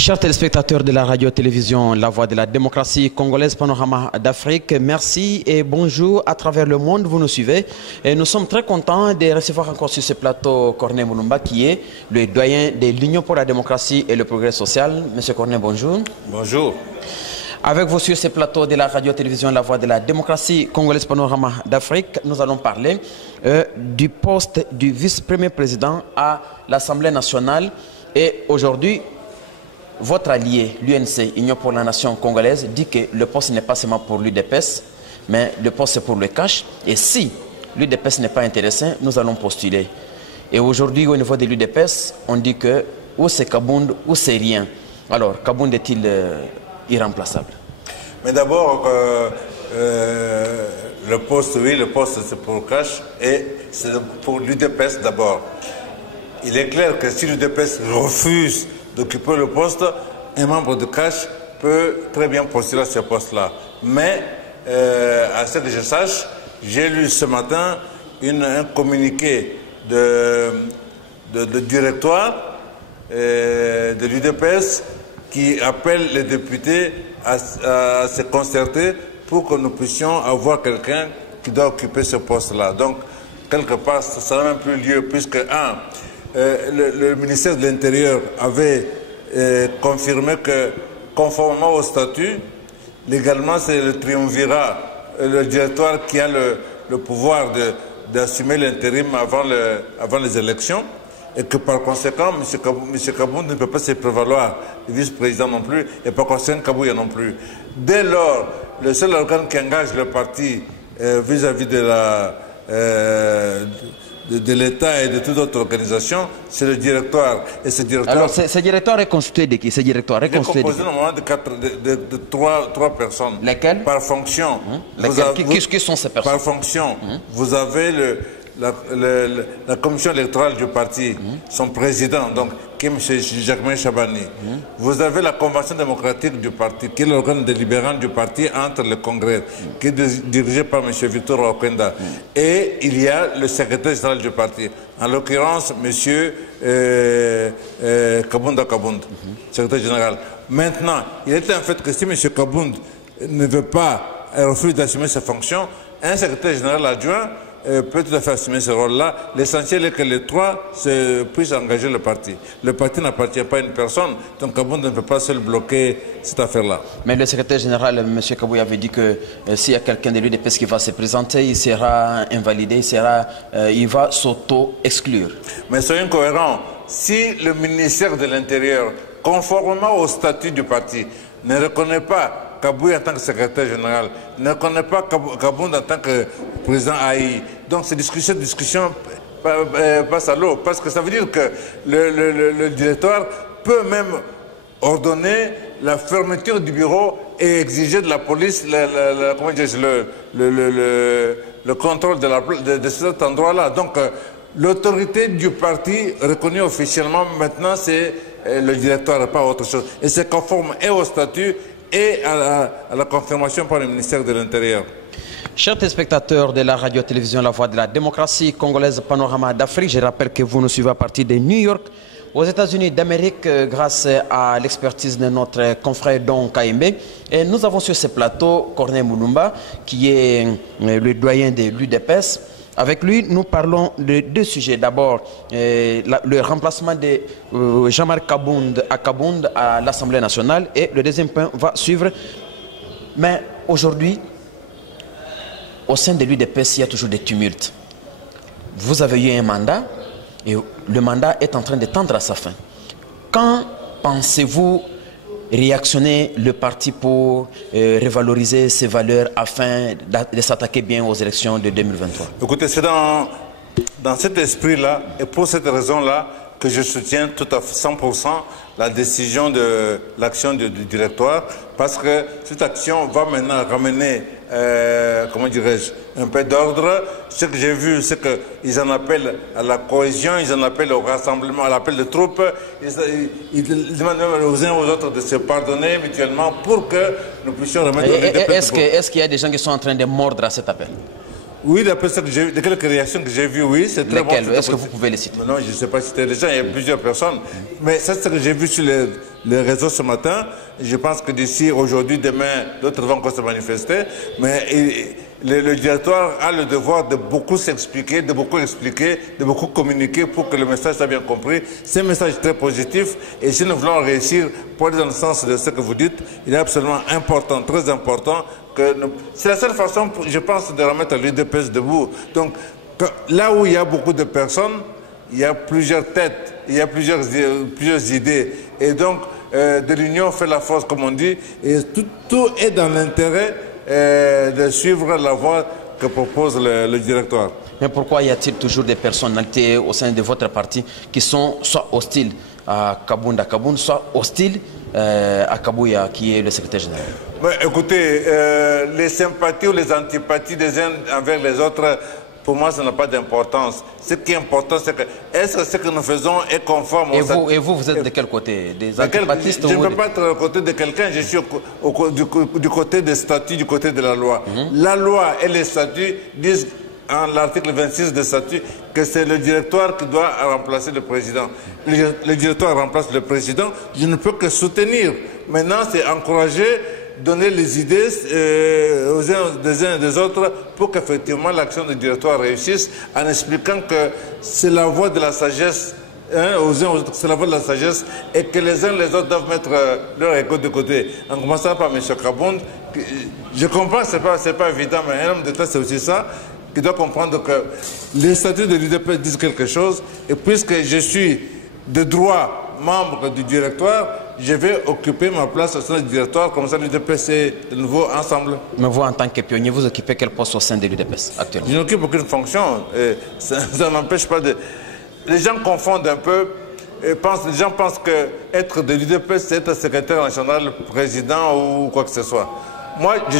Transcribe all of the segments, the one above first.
Chers téléspectateurs de la radio-télévision La Voix de la démocratie congolaise, Panorama d'Afrique, merci et bonjour à travers le monde, vous nous suivez. Et nous sommes très contents de recevoir encore sur ce plateau Corneille Mulumba qui est le doyen de l'Union pour la démocratie et le progrès social. Monsieur Corneille, bonjour. Bonjour. Avec vous sur ce plateau de la radio-télévision La Voix de la démocratie congolaise, Panorama d'Afrique, nous allons parler du poste du vice-premier président à l'Assemblée nationale. Et aujourd'hui, votre allié, l'UNC, Union pour la nation congolaise, dit que le poste n'est pas seulement pour l'UDPS, mais le poste c'est pour le cash. Et si l'UDPS n'est pas intéressé, nous allons postuler. Et aujourd'hui, au niveau de l'UDPS, on dit que ou c'est Kabound ou c'est rien. Alors, Kabound est-il irremplaçable? Mais d'abord, le poste, oui, le poste c'est pour le cash et c'est pour l'UDPS d'abord. Il est clair que si l'UDPS refuse d'occuper le poste, un membre de cash peut très bien postuler à ce poste-là. Mais, à ce que je sache, j'ai lu ce matin un communiqué de directoire de l'UDPS qui appelle les députés à se concerter pour que nous puissions avoir quelqu'un qui doit occuper ce poste-là. Donc, quelque part, ça n'a même plus lieu, puisque, le ministère de l'Intérieur avait confirmé que, conformément au statut, légalement, c'est le triumvirat, le directoire qui a le pouvoir d'assumer l'intérim avant les élections, et que par conséquent, M. Kabound ne peut pas se prévaloir du vice-président non plus, et par conséquent, Kabouya non plus. Dès lors, le seul organe qui engage le parti vis-à-vis de l'État et de toute autre organisation, c'est le directoire. Et ce directoire... Alors, ce directoire est constitué de qui? Ce directoire est constitué composé normalement de trois personnes. Lesquelles? Par fonction. Qui sont ces personnes? Par fonction. Vous avez la commission électorale du parti, son président, donc, qui est M. Jacquemin Chabani. Vous avez la convention démocratique du parti, qui est l'organe délibérant du parti entre le congrès, qui est dirigé par M. Victor Okenda. Et il y a le secrétaire général du parti, en l'occurrence M. Kabounda Kabound, secrétaire général. Maintenant, il est un fait que si M. Kabound ne veut pas, refuse d'assumer ses fonctions, un secrétaire général adjoint peut tout à fait assumer ce rôle-là. L'essentiel est que les trois puissent engager le parti. Le parti n'appartient pas à une personne, donc Kabound ne peut pas seul bloquer cette affaire-là. Mais le secrétaire général, M. Kabouya, avait dit que s'il y a quelqu'un de l'UDPS qui va se présenter, il sera invalidé, il va s'auto-exclure. Mais soyons cohérents. Si le ministère de l'Intérieur, conformément au statut du parti, ne reconnaît pas Kabouya en tant que secrétaire général, ne connaît pas Kabound en tant que président AI. Donc ces discussions passent à l'eau, parce que ça veut dire que le directoire peut même ordonner la fermeture du bureau et exiger de la police le contrôle de cet endroit-là. Donc l'autorité du parti reconnue officiellement maintenant, c'est le directoire et pas autre chose. Et c'est conforme et au statut et à la confirmation par le ministère de l'Intérieur. Chers téléspectateurs de la radio-télévision La Voix de la démocratie congolaise, Panorama d'Afrique, je rappelle que vous nous suivez à partir de New York, aux États-Unis d'Amérique, grâce à l'expertise de notre confrère Don Kaimbe. Et nous avons sur ce plateau Corneille Mulumba, qui est le doyen de l'UDPS. Avec lui, nous parlons de deux sujets. D'abord, le remplacement de Jean-Marc Kabound à l'Assemblée nationale. Et le deuxième point va suivre. Mais aujourd'hui, au sein de l'UDPS, il y a toujours des tumultes. Vous avez eu un mandat et le mandat est en train de tendre à sa fin. Quand pensez-vous réactionner le parti pour revaloriser ses valeurs afin de s'attaquer bien aux élections de 2023? Écoutez, c'est dans cet esprit-là et pour cette raison-là que je soutiens tout à fait 100% la décision de l'action du directoire, parce que cette action va maintenant ramener, comment dirais-je, un peu d'ordre. Ce que j'ai vu, c'est qu'ils en appellent à la cohésion, ils en appellent au rassemblement, à l'appel de troupes, ils demandent même aux uns aux autres de se pardonner mutuellement pour que nous puissions remettre... Est-ce qu'il y a des gens qui sont en train de mordre à cet appel? Oui, d'après ce que j'ai vu, de quelques réactions que j'ai vues, oui, c'est très bon. Est-ce que vous pouvez les citer? Non, je ne sais pas citer les gens, il y a plusieurs personnes. Mais ça, c'est ce que j'ai vu sur les réseaux ce matin. Je pense que d'ici, aujourd'hui, demain, d'autres vont encore se manifester. Mais le directoire a le devoir de beaucoup s'expliquer, de beaucoup expliquer, de beaucoup communiquer pour que le message soit bien compris. C'est un message très positif. Et si nous voulons réussir pour aller dans le sens de ce que vous dites, il est absolument important, très important. C'est la seule façon, je pense, de remettre l'UDPS debout. Donc, là où il y a beaucoup de personnes, il y a plusieurs têtes, il y a plusieurs idées. Et donc, de l'union fait la force, comme on dit. Et tout est dans l'intérêt de suivre la voie que propose le directoire. Mais pourquoi y a-t-il toujours des personnalités au sein de votre parti qui sont soit hostiles à Kabounda Kaboun, soit hostiles à Kabouya, qui est le secrétaire général? Écoutez, les sympathies ou les antipathies des uns envers les autres, pour moi, ça n'a pas d'importance. Ce qui est important, c'est que est-ce que ce que nous faisons est conforme Et vous êtes de quel côté? Des antipatistes? Je ne peux pas être au côté de quelqu'un, je suis du côté des statuts, du côté de la loi. La loi et les statuts disent, en l'article 26 des statuts, que c'est le directoire qui doit remplacer le président. Le directoire remplace le président. Je ne peux que soutenir. Maintenant, c'est encourager, donner les idées aux uns des uns et des autres pour qu'effectivement l'action du directoire réussisse, en expliquant que c'est la voie de la sagesse, aux uns aux autres, c'est la voie de la sagesse, et que les uns et les autres doivent mettre leur égo de côté. En commençant par M. Kabound, je comprends, c'est pas évident, mais un homme d'État, c'est aussi ça, qui doit comprendre que les statuts de l'UDP disent quelque chose, et puisque je suis de droit membre du directoire, je vais occuper ma place au sein du directoire, comme ça l'UDPS est de nouveau ensemble. Mais vous, en tant que pionnier, vous occupez quel poste au sein de l'UDPS actuellement? Je n'occupe aucune fonction. Ça n'empêche pas de... Les gens confondent un peu. Les gens pensent qu'être de l'UDPS, c'est être secrétaire national, président ou quoi que ce soit. Moi, je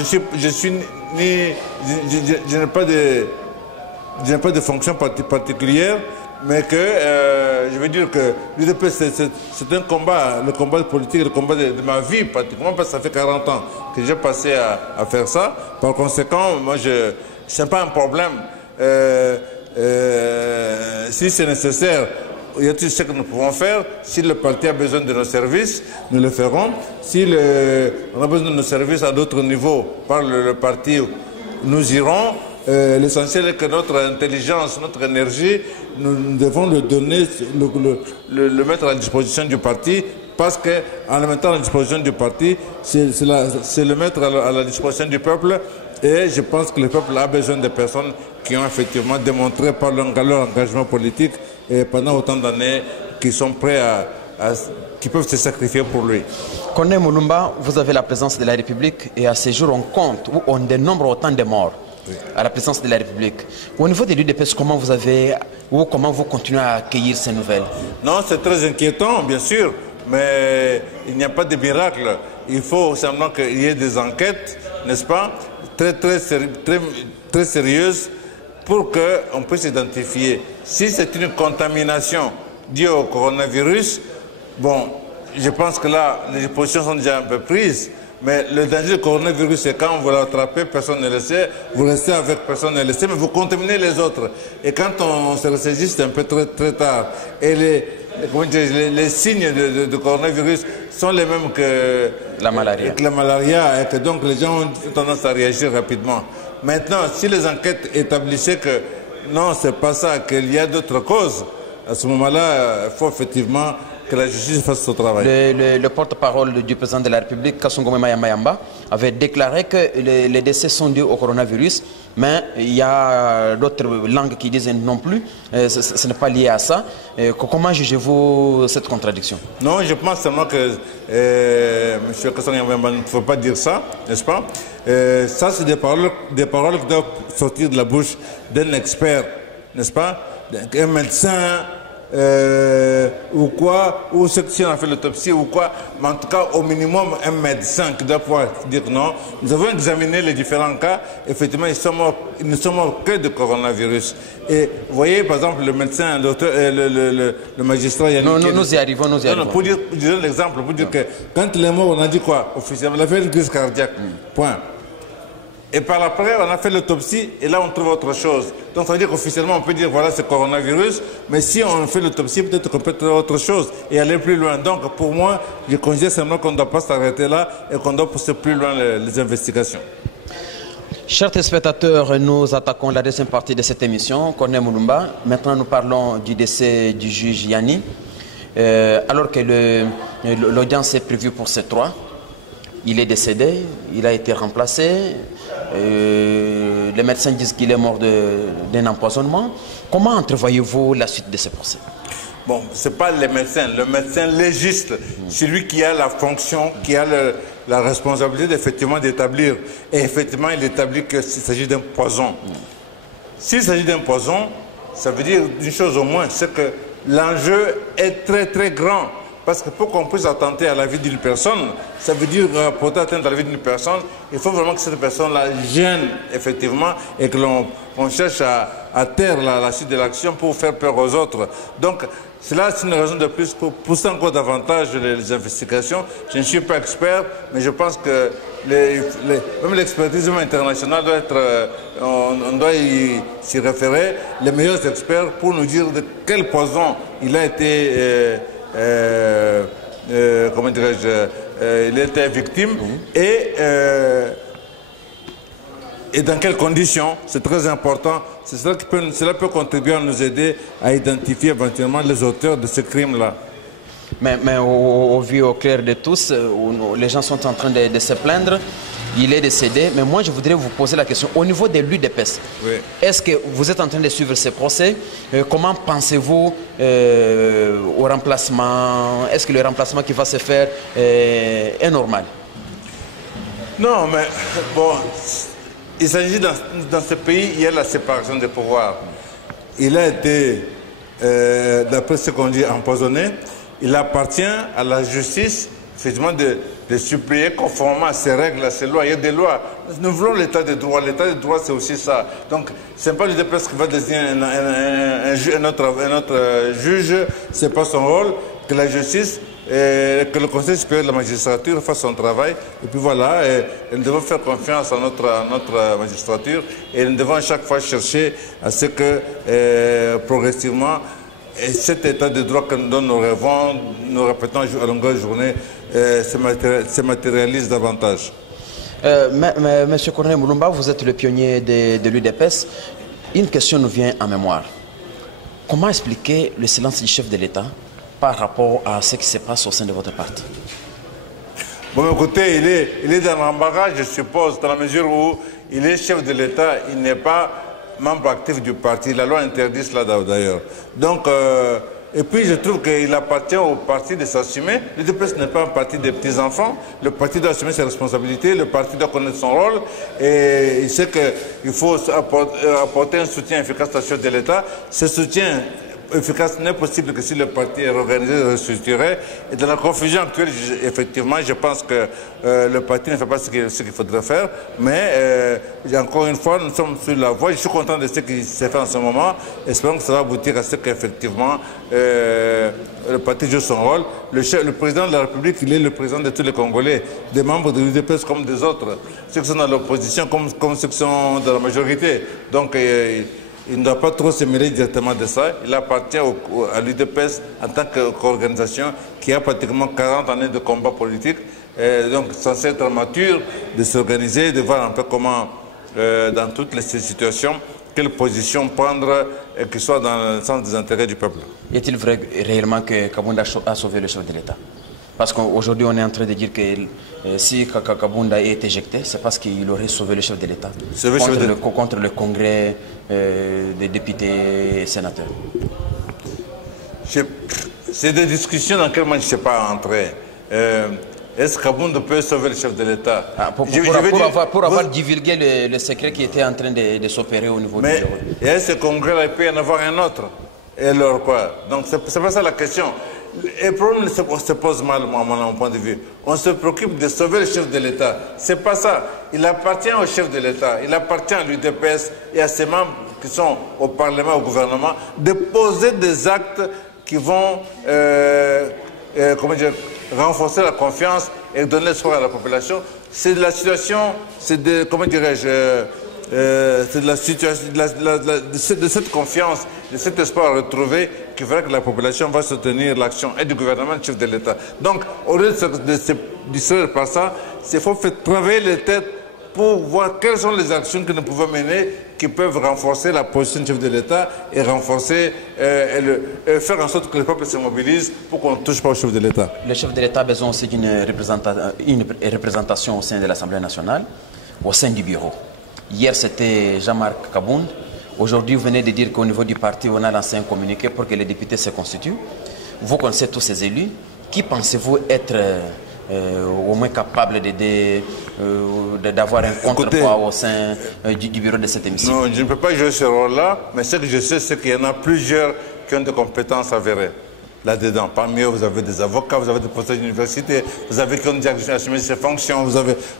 n'ai pas de fonction particulière, mais que je veux dire que l'UDPS, c'est un combat, le combat politique, le combat de ma vie pratiquement, parce que ça fait 40 ans que j'ai passé à faire ça. Par conséquent, moi, ce n'est pas un problème. Si c'est nécessaire, il y a tout ce que nous pouvons faire. Si le parti a besoin de nos services, nous le ferons. Si on a besoin de nos services à d'autres niveaux par le parti, nous irons. L'essentiel est que notre intelligence, notre énergie, nous devons le donner, le mettre à la disposition du parti, parce qu'en le mettant à la disposition du parti, c'est le mettre à la disposition du peuple. Et je pense que le peuple a besoin de personnes qui ont effectivement démontré par leur engagement politique et pendant autant d'années qui sont prêts qui peuvent se sacrifier pour lui. Kone Moulumba, vous avez la présence de la République et à ce jour on compte ou on dénombre autant de morts. Oui. À la présence de la République. Au niveau de l'UDPS, comment vous continuez à accueillir ces nouvelles? Non, c'est très inquiétant, bien sûr, mais il n'y a pas de miracle. Il faut simplement qu'il y ait des enquêtes, n'est-ce pas, très sérieuses, pour qu'on puisse identifier. Si c'est une contamination due au coronavirus, bon, je pense que là, les positions sont déjà un peu prises. Mais le danger du coronavirus, c'est quand vous l'attrapez, personne ne le sait, vous restez avec personne ne le sait, mais vous contaminez les autres. Et quand on se ressaisit, c'est un peu très tard. Et les signes de coronavirus sont les mêmes que la malaria. Et que donc les gens ont tendance à réagir rapidement. Maintenant, si les enquêtes établissaient que non, c'est pas ça, qu'il y a d'autres causes, à ce moment-là, il faut effectivement que la justice fasse son travail. Le porte-parole du président de la République, Kasongo Mayamba, avait déclaré que les décès sont dus au coronavirus, mais il y a d'autres langues qui disent non plus, ce n'est pas lié à ça. Comment jugez-vous cette contradiction? Non, je pense seulement que M. Kasongo Mayamba ne faut pas dire ça, n'est-ce pas? Ça, c'est des paroles qui doivent sortir de la bouche d'un expert, n'est-ce pas? Un médecin, ou quoi, ou ceux qui ont fait l'autopsie ou quoi, mais en tout cas au minimum un médecin qui doit pouvoir dire non. Nous avons examiné les différents cas, effectivement ils ne sont morts que de coronavirus. Et vous voyez par exemple le médecin, le magistrat Yannick. Non, nous y arrivons. Non, pour dire l'exemple, pour dire que quand il est mort on a dit quoi officiellement, il a fait une crise cardiaque, point. Et par après, on a fait l'autopsie et là, on trouve autre chose. Donc, ça veut dire qu'officiellement, on peut dire, voilà, c'est coronavirus. Mais si on fait l'autopsie, peut-être qu'on peut trouver autre chose et aller plus loin. Donc, pour moi, je considère simplement qu'on ne doit pas s'arrêter là et qu'on doit pousser plus loin les investigations. Chers téléspectateurs, nous attaquons la deuxième partie de cette émission. Corneille Mulumba. Maintenant, nous parlons du décès du juge Yanni. Alors que l'audience est prévue pour ce 3, il est décédé, il a été remplacé. Les médecins disent qu'il est mort d'un empoisonnement. Comment entrevoyez-vous la suite de ce procès? Bon, ce n'est pas le médecin légiste, c'est lui qui a la fonction, qui a la responsabilité effectivement d'établir. Et effectivement, il établit qu'il s'agit d'un poison. S'il s'agit d'un poison, ça veut dire une chose au moins, c'est que l'enjeu est très très grand. Parce que pour qu'on puisse attenter à la vie d'une personne, ça veut dire porter atteinte à la vie d'une personne, il faut vraiment que cette personne-là gêne effectivement et que l'on cherche à taire la suite de l'action pour faire peur aux autres. Donc, cela, c'est une raison de plus pour pousser encore davantage les investigations. Je ne suis pas expert, mais je pense que même l'expertise internationale doit être, on doit s'y référer, les meilleurs experts pour nous dire de quel poison il a été, comment dirais-je, il était victime et dans quelles conditions, c'est très important. Cela peut contribuer à nous aider à identifier éventuellement les auteurs de ce crime-là. Mais au vu au clair de tous, les gens sont en train de se plaindre. Il est décédé. Mais moi, je voudrais vous poser la question. Au niveau de l'UDPS, oui, est-ce que vous êtes en train de suivre ce procès? Comment pensez-vous au remplacement? Est-ce que le remplacement qui va se faire est normal? Non, mais bon, il s'agit dans ce pays, il y a la séparation des pouvoirs. Il a été, d'après ce qu'on dit, empoisonné. Il appartient à la justice, effectivement, de supplier conformément à ces règles, à ces lois. Il y a des lois. Nous voulons l'état de droit. L'état de droit, c'est aussi ça. Donc, ce n'est pas l'UDPS qui va désigner un autre juge. Ce n'est pas son rôle. Que la justice, que le Conseil supérieur de la magistrature fasse son travail. Et puis voilà, nous devons faire confiance à notre magistrature. Et nous devons à chaque fois chercher à ce que, progressivement, et cet état de droit que nous donnons, nous rêvons, nous répétons à longueur de journée, se matérialise davantage. Monsieur Corneille Mulumba, vous êtes le pionnier de l'UDPS. Une question nous vient en mémoire. Comment expliquer le silence du chef de l'État par rapport à ce qui se passe au sein de votre parti? Bon, écoutez, il est dans l'embarras, je suppose, dans la mesure où il est chef de l'État, il n'est pas membre actif du parti. La loi interdit cela d'ailleurs. Donc, et puis je trouve qu'il appartient au parti de s'assumer. L'UDPS n'est pas un parti des petits-enfants. Le parti doit assumer ses responsabilités, le parti doit connaître son rôle et il sait qu'il faut apporter un soutien efficace à chef de l'État. Ce soutien efficace n'est possible que si le parti est organisé, restructuré. Et dans la confusion actuelle, effectivement, je pense que le parti ne fait pas ce qu'il faudrait faire. Mais encore une fois, nous sommes sur la voie. Je suis content de ce qui s'est fait en ce moment. Espérons que ça va aboutir à ce qu'effectivement le parti joue son rôle. Le président de la République, il est le président de tous les Congolais, des membres de l'UDPS comme des autres, ceux qui sont dans l'opposition comme ceux qui sont dans la majorité. Donc, il ne doit pas trop se mêler directement de ça. Il appartient à l'UDPS en tant qu'organisation qui a pratiquement 40 années de combat politique. Donc, censé être mature de s'organiser, de voir un peu comment, dans toutes les situations, quelle position prendre et que ce soit dans le sens des intérêts du peuple. Est-il vrai réellement que Kabunda a sauvé le chef de l'État? Parce qu'aujourd'hui, on est en train de dire que si Kabunda est éjecté, c'est parce qu'il aurait sauvé le chef de l'État contre le congrès des députés et sénateurs. C'est des discussions dans lesquelles moi je ne sais pas entrer. Est-ce que Kabunda peut sauver le chef de l'État? Pour avoir divulgué le secret qui était en train de s'opérer au niveau du bureau. Et ce congrès-là, il peut y en avoir un autre. Et alors quoi? Donc c'est pas ça la question. Le problème se pose mal, à mon point de vue. On se préoccupe de sauver le chef de l'État. C'est pas ça. Il appartient au chef de l'État, il appartient à l'UDPS et à ses membres qui sont au Parlement, au gouvernement, de poser des actes qui vont, comment dire, renforcer la confiance et donner l'espoir à la population. C'est de la situation, c'est de, comment dirais-je, c'est de la situation, de cette confiance, de cet espoir retrouvé qui fera que la population va soutenir l'action et du gouvernement et du chef de l'État. Donc, au lieu de se distraire par ça, il faut faire travailler les têtes pour voir quelles sont les actions que nous pouvons mener qui peuvent renforcer la position du chef de l'État et renforcer, faire en sorte que le peuple se mobilise pour qu'on ne touche pas au chef de l'État. Le chef de l'État a besoin aussi d'une représentation au sein de l'Assemblée nationale, au sein du bureau. Hier, c'était Jean-Marc Kabound. Aujourd'hui, vous venez de dire qu'au niveau du parti, on a lancé un communiqué pour que les députés se constituent. Vous connaissez tous ces élus. Qui pensez-vous être au moins capable d'avoir un contrepoids au sein du bureau de cette émission? Non, je ne peux pas jouer ce rôle-là, mais ce que je sais, c'est qu'il y en a plusieurs qui ont des compétences avérées là-dedans. Parmi eux, vous avez des avocats, vous avez des professeurs d'université, vous avez qui ont déjà assumé ces fonctions,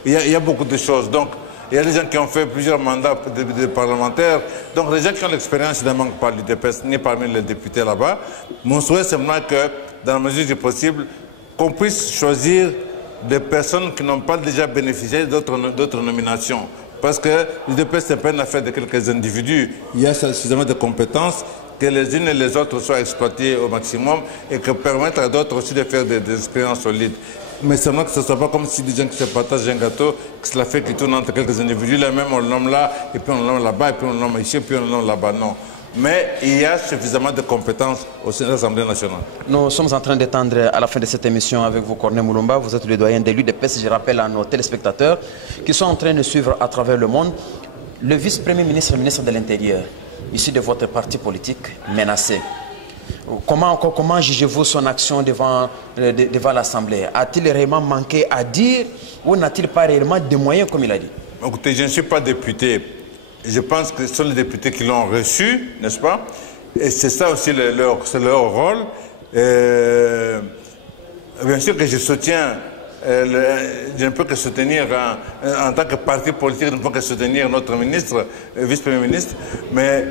il y a beaucoup de choses. Donc, il y a des gens qui ont fait plusieurs mandats de parlementaires. Donc, les gens qui ont l'expérience, ils ne manquent pas l'UDPS, ni parmi les députés là-bas. Mon souhait, c'est maintenant que, dans la mesure du possible, qu'on puisse choisir des personnes qui n'ont pas déjà bénéficié d'autres nominations. Parce que l'UDPS, ce n'est pas une affaire de quelques individus. Il y a suffisamment de compétences que les unes et les autres soient exploitées au maximum et que permettent à d'autres aussi de faire des expériences solides. Mais seulement que ce ne soit pas comme si des gens qui se partagent un gâteau, que cela fait qu'ils tournent entre quelques individus, là même on le nomme là, et puis on le nomme là-bas, et puis on le nomme ici, et puis on le nomme là-bas. Non. Mais il y a suffisamment de compétences au sein de l'Assemblée nationale. Nous sommes en train d'étendre à la fin de cette émission avec vous, Corneille Moulumba. Vous êtes le doyen de l'UDPS. Je rappelle à nos téléspectateurs qui sont en train de suivre à travers le monde le vice-premier ministre, le ministre de l'Intérieur, issu de votre parti politique, menacé. Comment jugez-vous son action devant l'Assemblée? A-t-il réellement manqué à dire ou n'a-t-il pas réellement des moyens comme il a dit? Écoutez, je ne suis pas député. Je pense que ce sont les députés qui l'ont reçu, n'est-ce pas? Et c'est ça aussi leur rôle. Bien sûr que je soutiens, je ne peux que soutenir, en tant que parti politique, je ne peux que soutenir notre ministre, vice-premier ministre, mais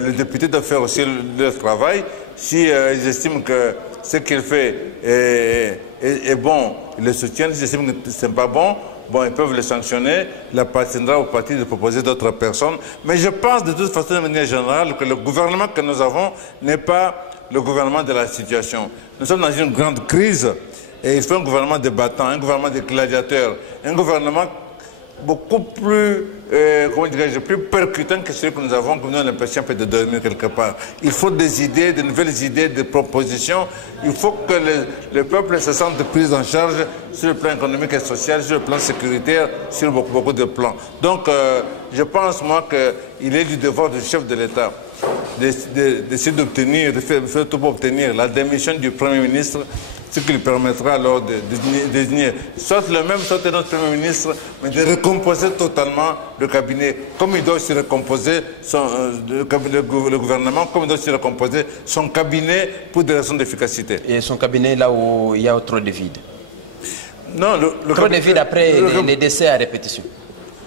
les députés doivent faire aussi leur travail. Si ils estiment que ce qu'il fait est bon, ils le soutiennent. S'ils estiment que ce n'est pas bon, bon, ils peuvent le sanctionner. Il appartiendra au parti de proposer d'autres personnes. Mais je pense de toute façon, de manière générale, que le gouvernement que nous avons n'est pas le gouvernement de la situation. Nous sommes dans une grande crise et il faut un gouvernement de battants, un gouvernement de gladiateurs, un gouvernement beaucoup plus, comment dirais-je, plus percutant que celui que nous avons, que nous avons l'impression de dormir quelque part. Il faut des idées, de nouvelles idées, des propositions. Il faut que le peuple se sente pris en charge sur le plan économique et social, sur le plan sécuritaire, sur beaucoup de plans. Donc, je pense, moi, qu'il est du devoir du chef de l'État d'essayer d'obtenir, de faire tout pour obtenir la démission du Premier ministre, ce qui lui permettra alors de désigner soit le même, soit notre Premier ministre, mais de recomposer totalement le cabinet, comme il doit aussi recomposer le gouvernement, comme il doit aussi recomposer son cabinet pour des raisons d'efficacité. Et son cabinet là où il y a trop de vide? Non, trop de vide après les décès à répétition?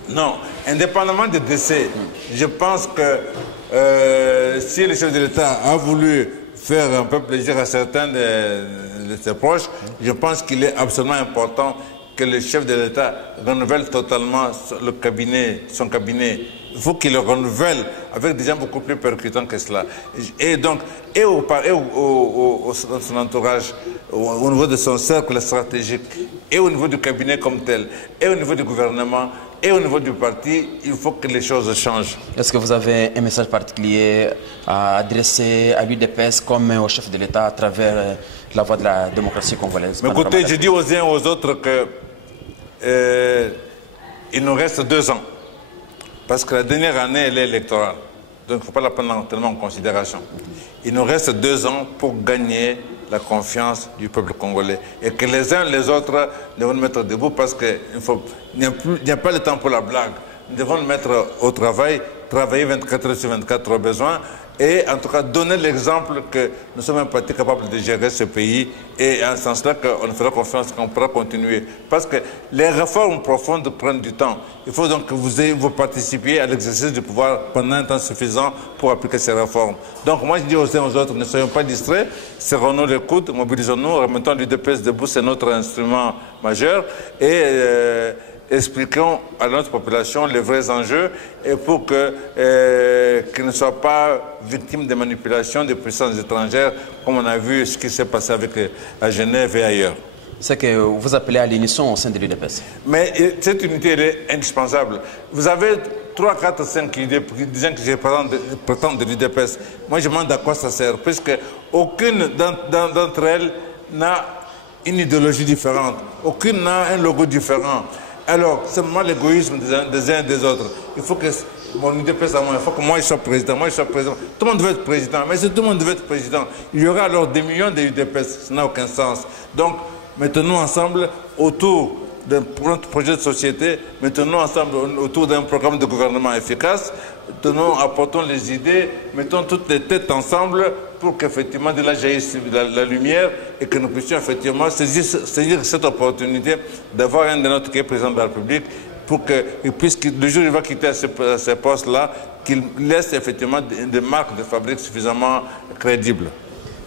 Non, indépendamment des décès, je pense que si le chef de l'État a voulu faire un peu plaisir à certains de ses proches, je pense qu'il est absolument important que le chef de l'État renouvelle totalement son cabinet. Il faut qu'il le renouvelle avec des gens beaucoup plus percutants que cela. Et donc, son entourage, au niveau de son cercle stratégique, et au niveau du cabinet comme tel, et au niveau du gouvernement, et au niveau du parti, il faut que les choses changent. Est-ce que vous avez un message particulier à adresser à l'UDPS comme au chef de l'État à travers la voie de la démocratie congolaise? Mais écoutez, je dis aux uns et aux autres qu'il nous reste 2 ans. Parce que la dernière année, elle est électorale. Donc il ne faut pas la prendre tellement en considération. Il nous reste 2 ans pour gagner la confiance du peuple congolais. Et que les uns et les autres devons nous mettre debout parce qu'il n'y a pas le temps pour la blague. Nous devons nous mettre au travail, travailler 24 heures sur 24 au besoin et en tout cas donner l'exemple que nous sommes un parti capable de gérer ce pays et en ce sens-là qu'on fera confiance qu'on pourra continuer. Parce que les réformes profondes prennent du temps. Il faut donc que vous participiez à l'exercice du pouvoir pendant un temps suffisant pour appliquer ces réformes. Donc moi je dis aux uns aux autres, ne soyons pas distraits, serrons-nous les coudes, mobilisons-nous, remettons l'UDPS debout, c'est notre instrument majeur et expliquons à notre population les vrais enjeux et pour qu'ils ne soient pas victimes de manipulations de puissances étrangères, comme on a vu ce qui s'est passé avec à Genève et ailleurs. C'est que vous appelez à l'unisson au sein de l'UDPS. Mais cette unité, elle est indispensable. Vous avez 3, 4, 5 idées disant que je prétends de l'UDPS. Moi, je me demande à quoi ça sert, puisque aucune d'entre elles n'a une idéologie différente, aucune n'a un logo différent. Alors, c'est vraiment l'égoïsme des uns et des autres. Il faut que mon UDPS à moi, il faut que moi je sois président, moi je sois président. Tout le monde veut être président, mais si tout le monde veut être président, il y aura alors des millions de UDPS, ça n'a aucun sens. Donc, mettons-nous ensemble autour d'un projet de société, mettons-nous ensemble autour d'un programme de gouvernement efficace, apportons les idées, mettons toutes les têtes ensemble pour qu'effectivement de là jaillisse la lumière et que nous puissions effectivement saisir cette opportunité d'avoir un de notre qui est président de la République pour qu'il puisse, le jour où il va quitter ces postes-là, qu'il laisse effectivement des marques de fabrique suffisamment crédibles.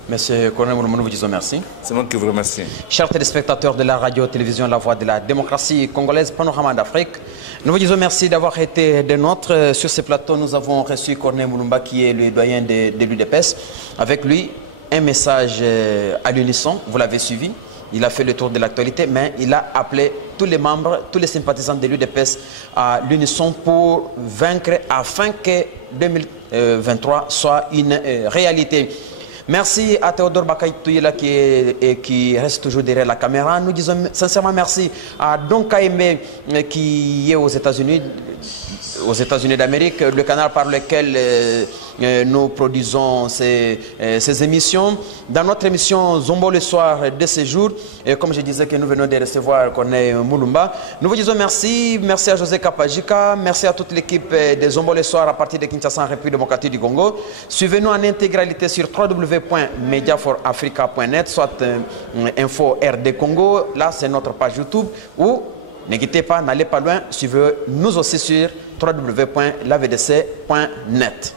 Monsieur Colonel Moulou, nous vous disons merci. C'est moi qui vous remercie. Chers téléspectateurs de la radio-télévision La Voix de la démocratie congolaise, Panorama d'Afrique, nous vous disons merci d'avoir été des nôtres. Sur ce plateau, nous avons reçu Corneille Moulumba, qui est le doyen de l'UDPS. Avec lui, un message à l'unisson, vous l'avez suivi. Il a fait le tour de l'actualité, mais il a appelé tous les membres, tous les sympathisants de l'UDPS à l'unisson pour vaincre afin que 2023 soit une réalité. Merci à Théodore Bakaïtouyela qui reste toujours derrière la caméra. Nous disons sincèrement merci à Don Kaime qui est aux États-Unis d'Amérique, le canal par lequel nous produisons ces émissions. Dans notre émission Zombo le soir de ce jour, comme je disais que nous venons de recevoir Corneille Moulumba, nous vous disons merci. Merci à José Kapajika, merci à toute l'équipe de Zombo le soir à partir de Kinshasa en République démocratique du Congo. Suivez-nous en intégralité sur www.mediaforafrica.net, soit Info RD Congo. Là, c'est notre page YouTube ou ne quittez pas, n'allez pas loin, suivez-nous aussi sur www.lavdc.net.